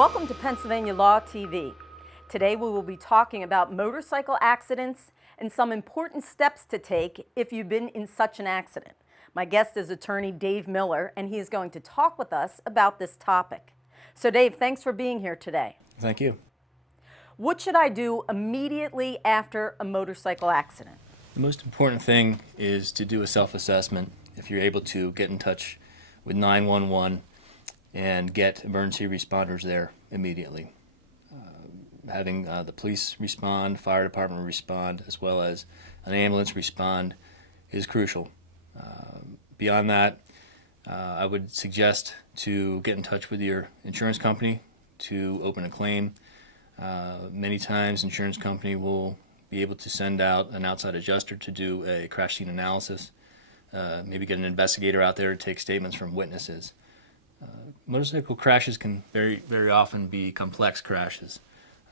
Welcome to Pennsylvania Law TV. Today we will be talking about motorcycle accidents and some important steps to take if you've been in such an accident. My guest is attorney Dave Miller, and he is going to talk with us about this topic. So Dave, thanks for being here today. Thank you. What should I do immediately after a motorcycle accident? The most important thing is to do a self-assessment. If you're able to get in touch with 911 and get emergency responders there immediately. Having the police respond, fire department respond, as well as an ambulance respond is crucial. Beyond that, I would suggest to get in touch with your insurance company to open a claim. Many times insurance company will be able to send out an outside adjuster to do a crash scene analysis, maybe get an investigator out there to take statements from witnesses. Motorcycle crashes can very often be complex crashes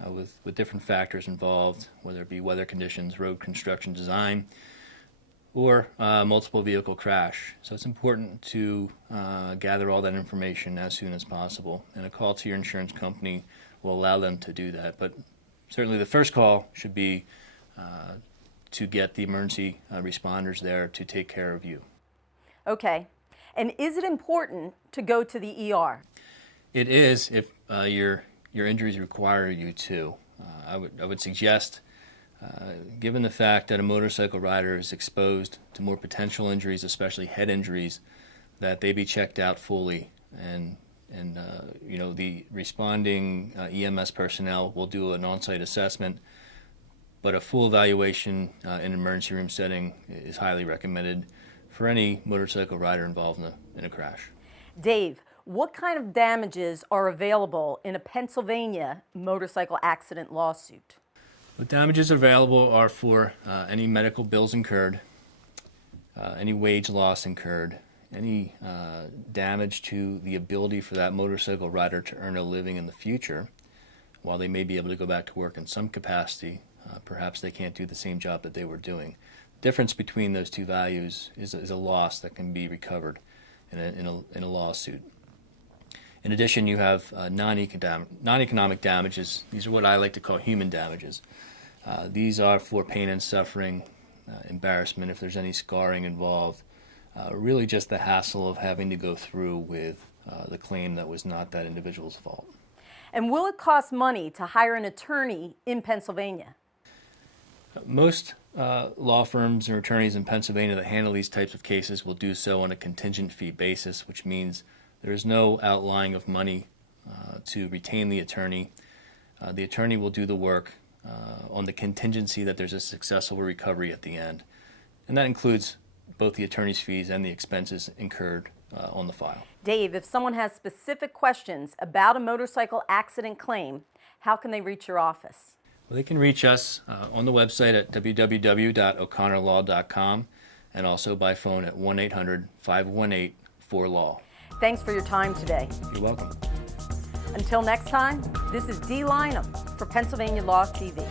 with different factors involved, whether it be weather conditions, road construction design, or multiple vehicle crash. So it's important to gather all that information as soon as possible, and a call to your insurance company will allow them to do that. But certainly the first call should be to get the emergency responders there to take care of you. Okay. And is it important to go to the ER? It is if your injuries require you to. I would suggest, given the fact that a motorcycle rider is exposed to more potential injuries, especially head injuries, that they be checked out fully, and the responding EMS personnel will do an on-site assessment, but a full evaluation in an emergency room setting is highly recommended for any motorcycle rider involved in a crash. Dave, what kind of damages are available in a Pennsylvania motorcycle accident lawsuit? The damages available are for any medical bills incurred, any wage loss incurred, any damage to the ability for that motorcycle rider to earn a living in the future. While they may be able to go back to work in some capacity, perhaps they can't do the same job that they were doing. Difference between those two values is a loss that can be recovered in a lawsuit. In addition, you have non-economic damages. These are what I like to call human damages. These are for pain and suffering, embarrassment if there's any scarring involved, really just the hassle of having to go through with the claim that was not that individual's fault. And will it cost money to hire an attorney in Pennsylvania? Most law firms or attorneys in Pennsylvania that handle these types of cases will do so on a contingent fee basis, which means there is no outlying of money to retain the attorney. The attorney will do the work on the contingency that there's a successful recovery at the end. And that includes both the attorney's fees and the expenses incurred on the file. Dave, if someone has specific questions about a motorcycle accident claim, how can they reach your office? Well, they can reach us on the website at www.o'connorlaw.com and also by phone at 1-800-518-4LAW. Thanks for your time today. You're welcome. Until next time, this is Dee Lynham for Pennsylvania Law TV.